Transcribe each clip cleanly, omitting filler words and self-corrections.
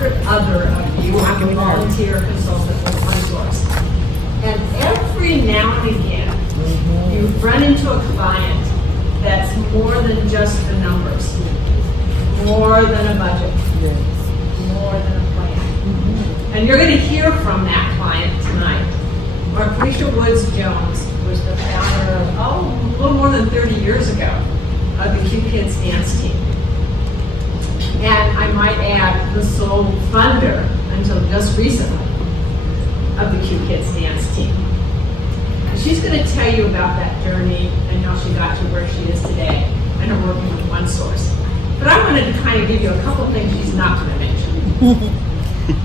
100 other of you. I'm a volunteer consultant with OneSource. And every now and again, you run into a client that's more than just the numbers, more than a budget, more than a plan. And you're going to hear from that client tonight. Marquicia Jones-Woods was the founder of, a little more than 30 years ago, of the Q-Kidz dance team. And I might add, the sole funder, until just recently, of the Q-Kidz dance team. And she's going to tell you about that journey and how she got to where she is today and her working with OneSource. But I wanted to kind of give you a couple things she's not going to mention.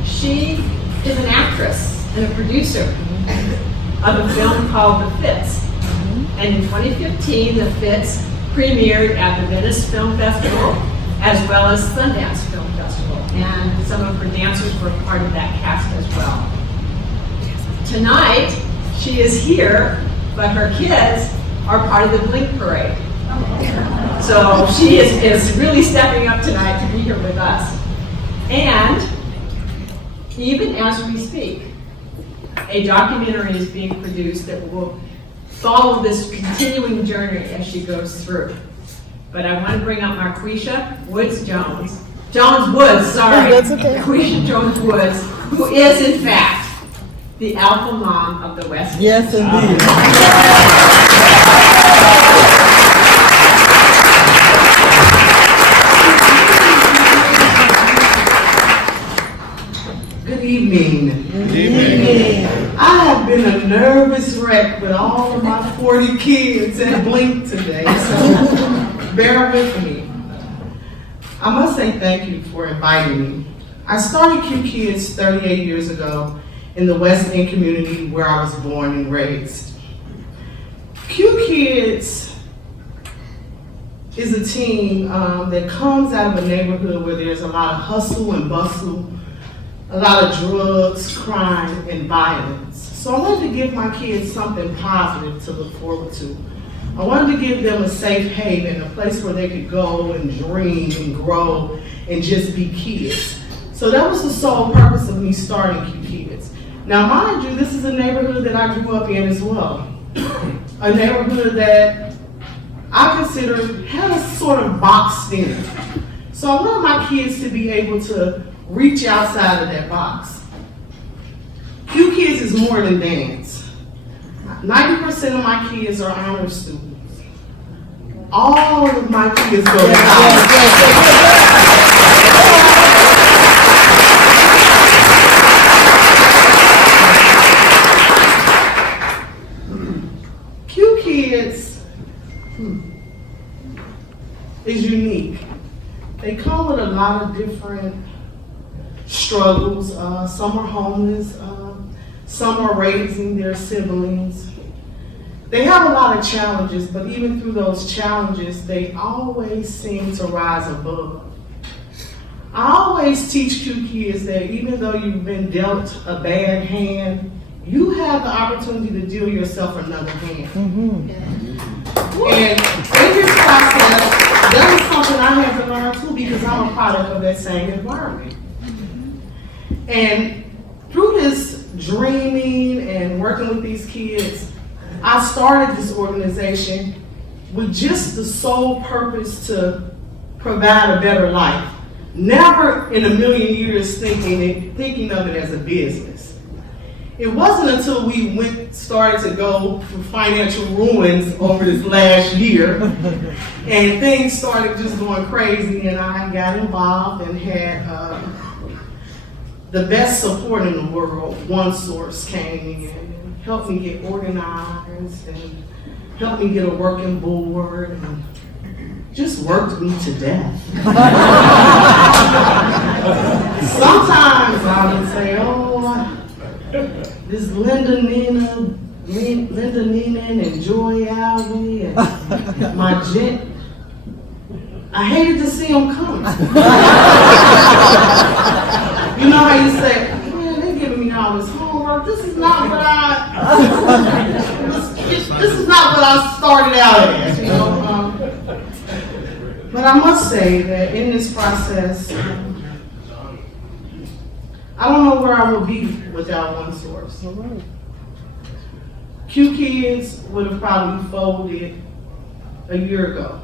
She is an actress and a producer of a film called The Fits. And in 2015, The Fits premiered at the Venice Film Festival as well as Sundance Film Festival. And some of her dancers were part of that cast as well. Tonight, she is here, but her kids are part of the Blink Parade. So she is really stepping up tonight to be here with us. And even as we speak, a documentary is being produced that will follow this continuing journey as she goes through. But I want to bring up Marquicia Jones-Woods, That's okay. Marquicia Jones-Woods, who is in fact the alpha mom of the West. Yes, indeed. Good evening. Good evening. I have been a nervous wreck with all of my 40 kids at Blink today, so bear with me. I must say thank you for inviting me. I started Q-Kidz 38 years ago in the West End community where I was born and raised. Q-Kidz is a team that comes out of a neighborhood where there's a lot of hustle and bustle, a lot of drugs, crime, and violence. So I wanted to give my kids something positive to look forward to. I wanted to give them a safe haven, a place where they could go and dream and grow and just be kids. So that was the sole purpose of me starting Q-Kidz. Now, mind you, this is a neighborhood that I grew up in as well. A neighborhood that I consider had a sort of boxed in. So I want my kids to be able to reach outside of that box. Q-Kidz is more than dance. 90% of my kids are honor students. All of my kids go to college. Q-Kidz is unique. They come with a lot of different struggles. Some are homeless, some are raising their siblings. They have a lot of challenges, but even through those challenges, they always seem to rise above. I always teach Q-Kidz that even though you've been dealt a bad hand, you have the opportunity to deal yourself another hand. And in this process, that is something I had to learn too, because I'm a product of that same environment. And through this dreaming and working with these kids, I started this organization with just the sole purpose to provide a better life. Never in a million years thinking of it as a business. It wasn't until we started to go through financial ruins over this last year, and things started just going crazy, and I got involved and had the best support in the world. OneSource came in and helped me get organized and helped me get a working board and just worked me to death. Sometimes I would say, this Linda Neenan and Joy Alvey and my gent, I hated to see them coming. You know how you say, man, they're giving me all this homework. This is not what this is not what I started out as, you know. But I must say that in this process, I don't know where I would be without OneSource. All right. Q-Kidz would have probably folded a year ago.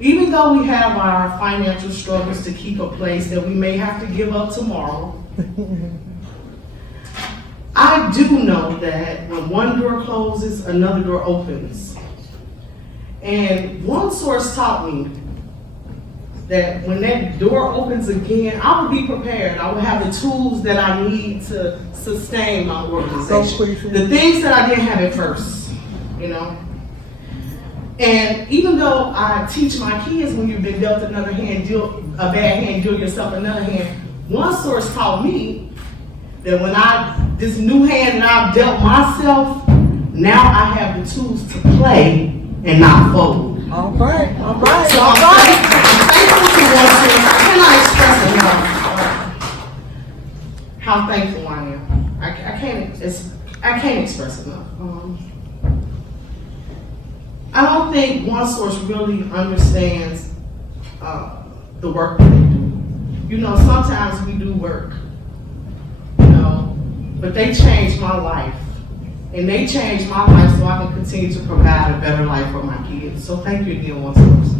Even though we have our financial struggles to keep a place that we may have to give up tomorrow, I do know that when one door closes, another door opens. And OneSource taught me that when that door opens again, I will be prepared. I will have the tools that I need to sustain my organization. The things that I didn't have at first, you know. And even though I teach my kids, when you've been dealt another hand, deal a bad hand, deal yourself another hand. OneSource taught me that when this new hand that I've dealt myself, now I have the tools to play and not fold. All right. All right. So All I'm right. thankful to OneSource. I cannot express enough how thankful I am. I can't express enough. I don't think OneSource really understands the work that they do. You know, sometimes we do work, you know, but they changed my life. And they changed my life so I can continue to provide a better life for my kids. So thank you again, OneSource.